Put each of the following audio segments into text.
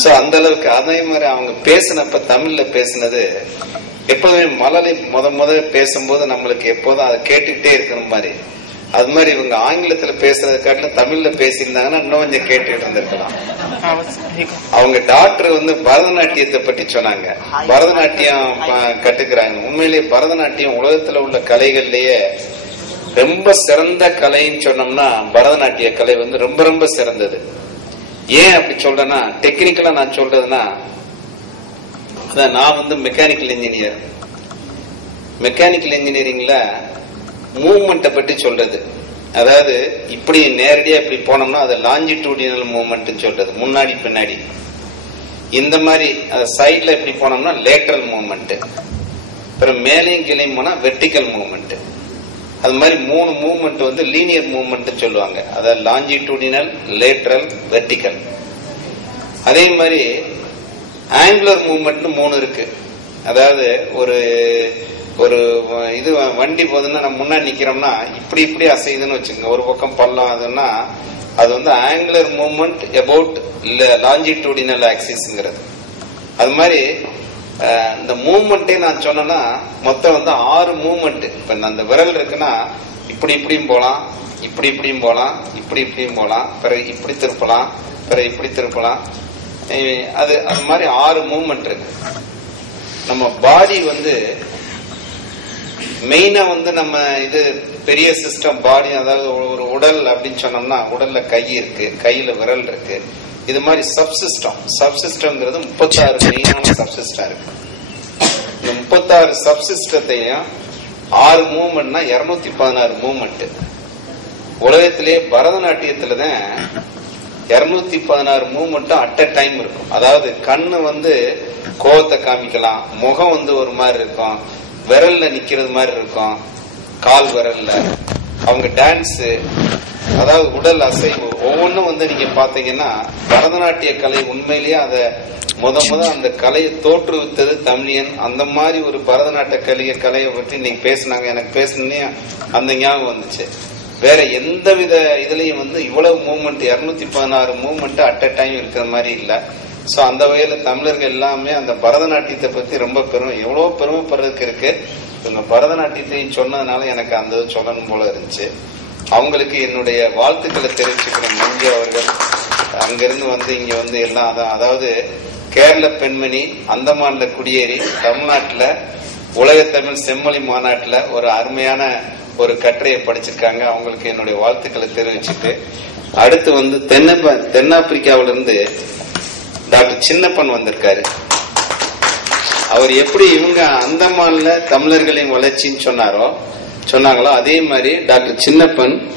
So அந்த அளவுக்கு அதே மாதிரி அவங்க பேசினப்ப தமிழ்ல பேசினது எப்போதுமே மலரை முத முத பேசும்போது நம்மளுக்கு எப்போதும் அதை கேட்டுக்கிட்டே இருக்கிற மாதிரி. அது மாதிரி இவங்க ஆங்கிலத்துல பேசுறது காட்டில தமிழ்ல பேசியிருந்தாங்கன்னா இன்னும் கொஞ்சம் கேட்டுட்டு இருந்திருக்கலாம். அவங்க டாக்டர் வந்து பரதநாட்டியத்தை பற்றி சொன்னாங்க. பரதநாட்டியம் கட்டுக்கிறாங்க உண்மையிலேயே பரதநாட்டியம் உலகத்துல உள்ள கலைகள்லயே ரொம்ப சிறந்த கலைன்னு சொன்னோம்னா பரதநாட்டிய கலை வந்து ரொம்ப ரொம்ப சிறந்தது. ஏன் அப்படி சொல்றேன்னா டெக்னிக்கலா நான் சொல்றதுன்னா அதான் நான் வந்து மெக்கானிக்கல் இன்ஜினியர் மெக்கானிக்கல் இன்ஜினியரிங்ல மூவ்மெண்ட்டை பற்றி சொல்றது. அதாவது இப்படி நேரடியா இப்படி போனோம்னா அது லாஞ்சிடியூடினல் மூவ்மெண்ட் சொல்றது முன்னாடி பின்னாடி. இந்த மாதிரி சைட்ல இப்படி போனோம்னா லேட்டரல் மூவ்மெண்ட் அப்புறம் மேலையும் கீழையும் போனா வெர்டிக்கல் மூவ்மெண்ட் அது மாதிரி மூணு மூவ்மெண்ட் வந்து லீனியர் மூவ்மெண்ட் சொல்லுவாங்க. அதாவது லாஞ்சிடியூடினல் லேட்ரல் வெர்டிக்கல் அதே மாதிரி ஆங்குலர் மூவ்மெண்ட் மூணு இருக்கு. அதாவது ஒரு ஒரு இது வண்டி போகுதுன்னா நம்ம முன்னாடி நிக்கிறோம்னா இப்படி இப்படி அசையுதுன்னு வச்சுக்கோங்க. ஒரு பக்கம் பள்ளம் அதுன்னா அது வந்து ஆங்குலர் மூவ்மெண்ட் அபவுட் லாஞ்சிடியூடினல் ஆக்சிஸ்ங்கிறது அது மாதிரி இந்த மூமெண்ட்டே நான் சொன்னேன்னா மொத்தம் வந்து ஆறு மூமெண்ட் இப்ப நான் அந்த விரல் இருக்குன்னா இப்படி இப்படியும் போலாம் இப்படி இப்படியும் போலாம் இப்படி இப்படியும் போலாம் பிறகு இப்படி திருப்பலாம் பிறகு இப்படி திருப்பலாம். அது அது மாதிரி ஆறு மூமெண்ட் இருக்கு. நம்ம பாடி வந்து மெயினா வந்து நம்ம இது பெரிய சிஸ்டம் பாடி அதாவது ஒரு உடல் அப்படின்னு சொன்னோம்னா உடல்ல கை இருக்கு கையில விரல் இருக்கு. இது மாதிரி சப்சிஸ்டம் சப்சிஸ்டம்ங்கிறது முப்பத்தாறு மெயினான சப்சிஸ்டம் இருக்கு. இந்த முப்பத்தாறு சப்சிஸ்டத்தையும் ஆறு மூவ்மெண்ட்னா இருநூத்தி பதினாறு மூவ்மெண்ட் உலகத்திலே பரதநாட்டியத்துல தான் இருநூத்தி பதினாறு மூவ்மெண்ட்டும் அட் அ டைம் இருக்கும். அதாவது கண்ணு வந்து கோவத்தை காமிக்கலாம் முகம் வந்து ஒரு மாதிரி இருக்கும் விரல்ல நிக்கிறது மாதிரி இருக்கும் கால் விரல்ல. அவங்க டான்ஸ் அதாவது உடல் அசைவு ஒவ்வொன்றும் வந்து நீங்க பாத்தீங்கன்னா பரதநாட்டிய கலை உண்மையிலேயே அத முத முத அந்த கலையை தோற்றுவித்தது தமிழியன். அந்த மாதிரி ஒரு பரதநாட்டிய கலைய கலையை பற்றி இன்னைக்கு பேசினாங்க. எனக்கு பேசினே அந்த ஞாபகம் வந்துச்சு. வேற எந்த வித இதுலயும் வந்து இவ்வளவு மூவ்மெண்ட் இருநூத்தி பதினாறு மூவ்மெண்ட் அட் அ டைம் இருக்கிற மாதிரி இல்ல. சோ அந்த வகையில தமிழர்கள் எல்லாமே அந்த பரதநாட்டியத்தை பத்தி ரொம்ப பெருமை எவ்வளவு பெருமைப்படுறதுக்கு இருக்கு. இவங்க பரதநாட்டியத்தையும் சொன்னதுனால எனக்கு அந்த சொல்லணும் போல இருந்துச்சு. அவங்களுக்கு என்னுடைய வாழ்த்துக்களை தெரிவிச்சுக்கிறேன் மஞ்சு அவர்கள் அங்கிருந்து வந்து இங்க வந்து எல்லாம் அதான் அதாவது கேரள பெண்மணி அந்தமான்ல குடியேறி தமிழ்நாட்டில் உலக தமிழ் செம்மொழி மாநாட்டில் ஒரு அருமையான ஒரு கட்டுரையை படிச்சிருக்காங்க. அவங்களுக்கு என்னுடைய வாழ்த்துக்களை தெரிவிச்சுட்டு அடுத்து வந்து தென்னப்ப தென்னாப்பிரிக்காவிலிருந்து டாக்டர் சின்னப்பன் வந்திருக்காரு. அவர் எப்படி இவங்க அந்தமான்ல தமிழர்களின் வளர்ச்சின்னு சொன்னாரோ சொன்னாங்களோ அதே மாதிரி டாக்டர் சின்னப்பன்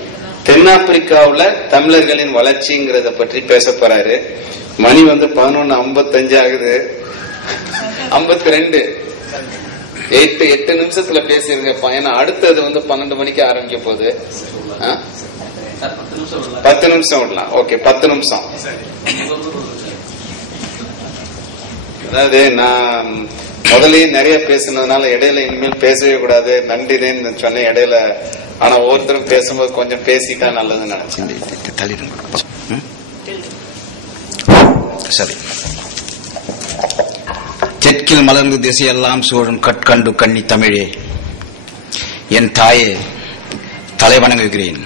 தென்னாப்பிரிக்காவில் தமிழர்களின் வளர்ச்சிங்கிறத பற்றி பேச போறாரு. மணி வந்து பதினொன்னு ஐம்பத்தஞ்சு ஆகுது. ஐம்பத்தி ரெண்டு எட்டு எட்டு நிமிஷத்துல பேசிருங்க. ஏன்னா அடுத்தது வந்து பன்னெண்டு மணிக்கு ஆரம்பிக்க போகுது. ஆ? பத்து நிமிஷம் விடலாம். ஓகே பத்து நிமிஷம். அதாவது நான் முதல்லயே நிறைய பேசுனதுனால இடையில இனிமேல் பேசவே கூடாது. நன்றினேன்னு சொன்னேன் இடையில ஆனா ஒவ்வொருத்தரும் பேசும்போது கொஞ்சம் பேசிட்டா நல்லதுன்னு நினைச்சேன் தள்ளிடுங்க சரி. தெற்கில் மலர்ந்து திசையெல்லாம் சூழும் கற்கண்டு கண்ணி தமிழே. என் தாயே தலை வணங்குகிறேன்.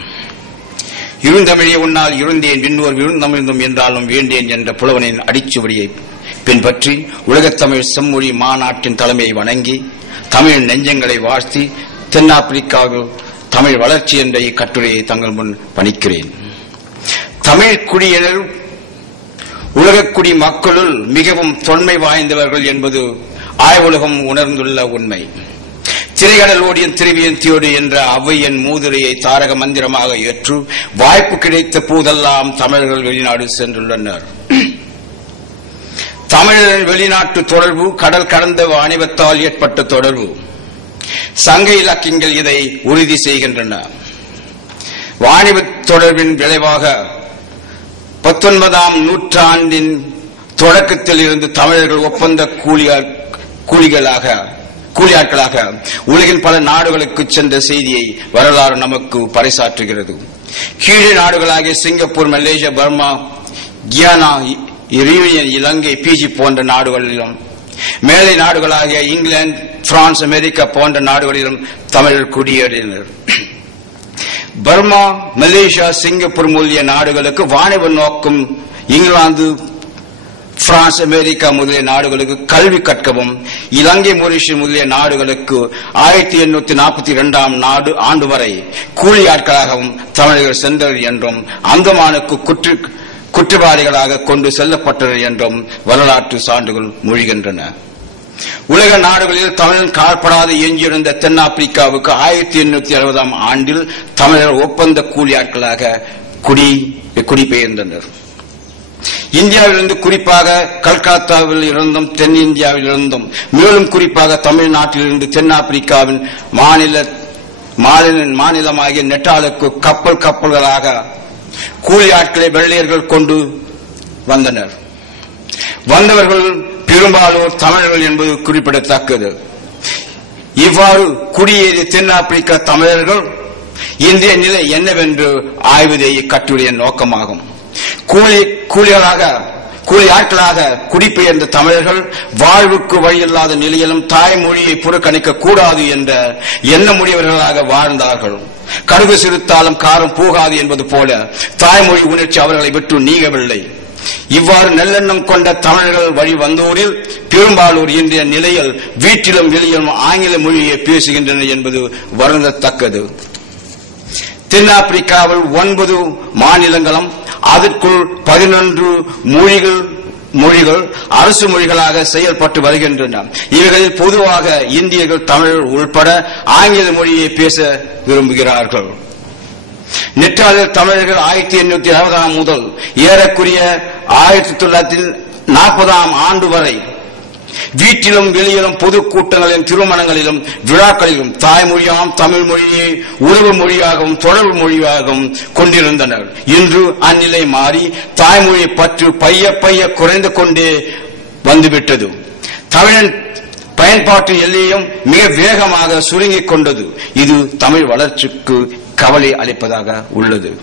இருந்தமிழே உன்னால் இருந்தேன். விண்ணோர் விழுந்தமிழ்ந்தும் என்றாலும் வேண்டேன் என்ற புலவனின் அடிச்சுவடியை பின்பற்றி உலகத்தமிழ் செம்மொழி மாநாட்டின் தலைமையை வணங்கி தமிழ் நெஞ்சங்களை வாழ்த்தி தென்னாப்பிரிக்காவில் தமிழ் வளர்ச்சி என்ற இக்கட்டுரையை தங்கள் முன் பணிக்கிறேன். தமிழ் குடியினர் உலகக்குடி மக்களுள் மிகவும் தொன்மை வாய்ந்தவர்கள் என்பது ஆய்வுலகம் உணர்ந்துள்ள உண்மை. திரைகடல் ஓடியன் திருவியன் தியோடு என்ற அவ்வையன் மூதுரையை தாரக மந்திரமாக ஏற்று வாய்ப்பு கிடைத்த போதெல்லாம் தமிழர்கள் வெளிநாடு சென்றுள்ளனர். தமிழரின் வெளிநாட்டு தொடர்பு கடல் கடந்த வாணிபத்தால் ஏற்பட்ட தொடர்பு. சங்க இலக்கியங்கள் இதை உறுதி செய்கின்றன. வாணிபத் தொடர்பின் விளைவாக பத்தொன்பதாம் நூற்றாண்டின் தொடக்கத்தில் இருந்து தமிழர்கள் ஒப்பந்த கூலியார் கூலிகளாக கூலியாட்களாக உலகின் பல நாடுகளுக்கு சென்ற செய்தியை வரலாறு நமக்கு பறைசாற்றுகிறது. கீழே நாடுகளாகிய Singapore Malaysia Burma Guyana union Ilangai Fiji போன்ற நாடுகளிலும் மேலை நாடுகளாகிய இங்கிலாந்து பிரான்ஸ் அமெரிக்கா போன்ற நாடுகளிலும் தமிழர் குடியேறினர். பர்மா மலேசியா சிங்கப்பூர் முதலிய நாடுகளுக்கு வாணிப நோக்கம் இங்கிலாந்து பிரான்ஸ் அமெரிக்கா முதலிய நாடுகளுக்கு கல்வி கற்கவும் இலங்கை மொரிஷியஸ் முதலிய நாடுகளுக்கு ஆயிரத்தி எண்ணூத்தி நாற்பத்தி இரண்டாம் நாடு ஆண்டு வரை கூலி ஆட்களாகவும் தமிழர்கள் சென்றனர் என்றும் அந்தமானுக்கு குற்ற குற்றவாளிகளாக கொண்டு செல்லப்பட்டனர் என்றும் வரலாற்று சான்றுகள் மொழிகின்றன. உலக நாடுகளில் தமிழன் கால்படாது எஞ்சியிருந்த தென்னாப்பிரிக்காவுக்கு ஆயிரத்தி எண்ணூத்தி அறுபதாம் ஆண்டில் தமிழர் ஒப்பந்த கூலி ஆட்களாக குடி குடிபெயர்ந்தனர். இந்தியாவிலிருந்து குறிப்பாக கல்கத்தாவில் இருந்தும் தென்னிந்தியாவில் இருந்தும் மேலும் குறிப்பாக தமிழ்நாட்டிலிருந்து தென்னாப்பிரிக்காவின் மாநில மாநில மாநிலமாகிய நெட்டாலுக்கு கப்பல் கப்பல்களாக கூலி ஆட்களை வெள்ளையர்கள் கொண்டு வந்தனர். வந்தவர்கள் பெரும்பாலோர் தமிழர்கள் என்பது குறிப்பிடத்தக்கது. இவ்வாறு குடியேறிய தென்னாப்பிரிக்க தமிழர்கள் இந்திய நிலை என்னவென்று ஆய்வதே இக்கட்டுரையின் நோக்கமாகும். கூலி கூலிகளாக கூலி ஆட்களாக குடிபெயர்ந்த தமிழர்கள் வாழ்வுக்கு வழியில்லாத நிலையிலும் தாய்மொழியை புறக்கணிக்க கூடாது என்ற எண்ணமுடையவர்களாக வாழ்ந்தார்கள். கடுகு சிறுத்தாலும் காரம் போகாது என்பது போல தாய்மொழி உணர்ச்சி அவர்களை விட்டு நீங்கவில்லை. இவ்வாறு நல்லெண்ணம் கொண்ட தமிழர்கள் வழி வந்தோரில் பெரும்பாலூர் இன்றைய நிலையில் வீட்டிலும் வெளியிலும் ஆங்கில மொழியை பேசுகின்றனர் என்பது வருந்தத்தக்கது. தென்னாப்பிரிக்காவில் ஒன்பது மாநிலங்களும் அதற்குள் பதினொன்று மொழிகள் மொழிகள் அரசு மொழிகளாக செயல்பட்டு வருகின்றன. இவைகளில் பொதுவாக இந்தியர்கள் தமிழ் உள்பட ஆங்கில மொழியை பேச விரும்புகிறார்கள். நெற்றாளர் தமிழர்கள் ஆயிரத்தி எண்ணூத்தி அறுபதாம் முதல் ஏறக்குரிய ஆயிரத்தி தொள்ளாயிரத்தி நாற்பதாம் ஆண்டு வரை வீட்டிலும் வெளியிலும் பொதுக்கூட்டங்களிலும் திருமணங்களிலும் விழாக்களிலும் தாய்மொழியாகவும் தமிழ் மொழியை உறவு மொழியாகவும் தொடர்பு மொழியாகவும் கொண்டிருந்தனர். இன்று அந்நிலை மாறி தாய்மொழி பற்று பைய பைய குறைந்து கொண்டே வந்துவிட்டது. தமிழன் பயன்பாட்டு எல்லையும் மிக வேகமாக சுருங்கிக் கொண்டது. இது தமிழ் வளர்ச்சிக்கு கவலை அளிப்பதாக உள்ளது.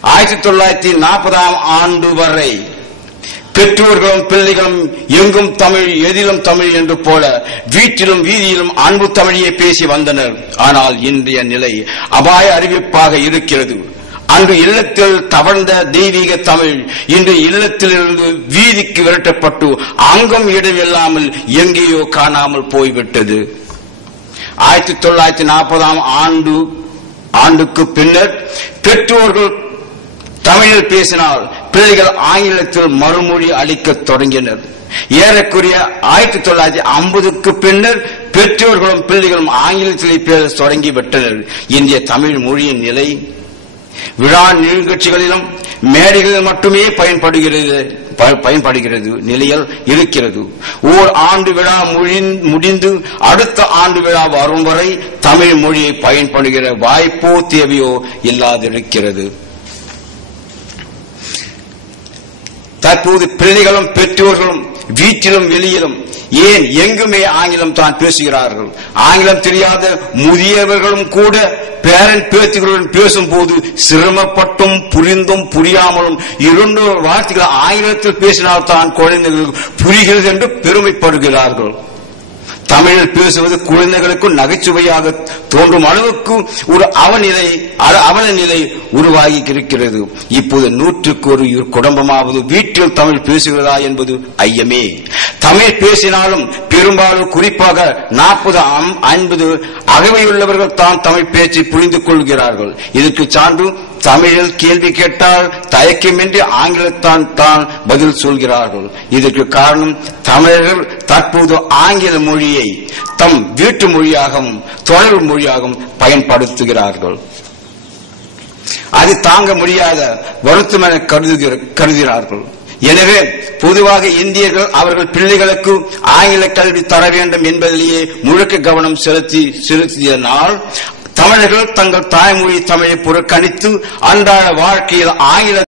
ஆயிரத்தி தொள்ளாயிரத்தி நாற்பதாம் ஆண்டு வரை பெற்றோர்களும் பிள்ளைகளும் எங்கும் தமிழ் எதிலும் தமிழ் என்று போல வீட்டிலும் வீதியிலும் அன்பு தமிழையே பேசி வந்தனர். ஆனால் இன்றைய நிலை அபாய அறிவிப்பாக இருக்கிறது. அன்று இல்லத்தில் தவழ்ந்த தெய்வீக தமிழ் இன்று இல்லத்திலிருந்து வீதிக்கு விரட்டப்பட்டு அங்கும் இடமில்லாமல் எங்கேயோ காணாமல் போய்விட்டது. ஆயிரத்தி தொள்ளாயிரத்தி நாற்பதாம் ஆண்டு ஆண்டுக்கு பின்னர் பெற்றோர்கள் தமிழில் பேசினால் பிள்ளைகள் ஆங்கிலத்தில் மறுமொழி அளிக்க தொடங்கினர். ஏறக்குறைய ஆயிரத்தி தொள்ளாயிரத்தி ஐம்பதுக்கு பின்னர் பெற்றோர்களும் பிள்ளைகளும் ஆங்கிலத்திலே பேச தொடங்கிவிட்டனர். இந்திய தமிழ் மொழியின் நிலை விழா நிகழ்ச்சிகளிலும் மேடைகளில் மட்டுமே பயன்படுகிறது பயன்படுகிறது நிலையில் இருக்கிறது. ஓர் ஆண்டு விழா முடிந்து அடுத்த ஆண்டு விழா வரும் வரை தமிழ் மொழியை பயன்படுகிற வாய்ப்போ தேவையோ இல்லாதிருக்கிறது. தற்போது பிள்ளைகளும் பெற்றோர்களும் வீட்டிலும் வெளியிலும் ஏன் எங்குமே ஆங்கிலம் தான் பேசுகிறார்கள்? ஆங்கிலம் தெரியாத முதியவர்களும் கூட பேரன் பேத்திகளுடன் பேசும்போது சிரமப்பட்டும் புரிந்தும் புரியாமலும் இரண்டு வார்த்தைகள் ஆங்கிலத்தில் பேசினால் தான் குழந்தைகளுக்கு புரிகிறது என்று பெருமைப்படுகிறார்கள். தமிழில் பேசுவது குழந்தைகளுக்கும் நகைச்சுவையாக தோன்றும் அளவுக்கு ஒரு அவநிலை அவலநிலை உருவாகி இருக்கிறது இப்போது நூற்றுக்கு ஒரு குடும்பமாவது வீட்டில் தமிழ் பேசுகிறதா என்பது ஐயமே. தமிழ் பேசினாலும் பெரும்பாலும் குறிப்பாக நாற்பது ஐம்பது அகவையுள்ளவர்கள் தான் தமிழ் பேச்சை புரிந்து கொள்கிறார்கள். இதற்கு சான்று தமிழில் கேள்வி கேட்டால் தயக்கமின்றி ஆங்கிலத்தான் தான் பதில் சொல்கிறார்கள். இதற்கு காரணம் தமிழர்கள் தற்போது ஆங்கில மொழியை தம் வீட்டு மொழியாகவும் தொடர் மொழியாகவும் பயன்படுத்துகிறார்கள். அது தாங்க முடியாத வருத்தம் என கருதுகிறார்கள் எனவே பொதுவாக இந்தியர்கள் அவர்கள் பிள்ளைகளுக்கு ஆங்கில கல்வி தர வேண்டும் என்பதிலேயே முழுக்க கவனம் செலுத்தி செலுத்தியதனால் தமிழர்கள் தங்கள் தாய்மொழி தமிழை புறக்கணித்து அன்றாட வாழ்க்கையில் ஆங்கில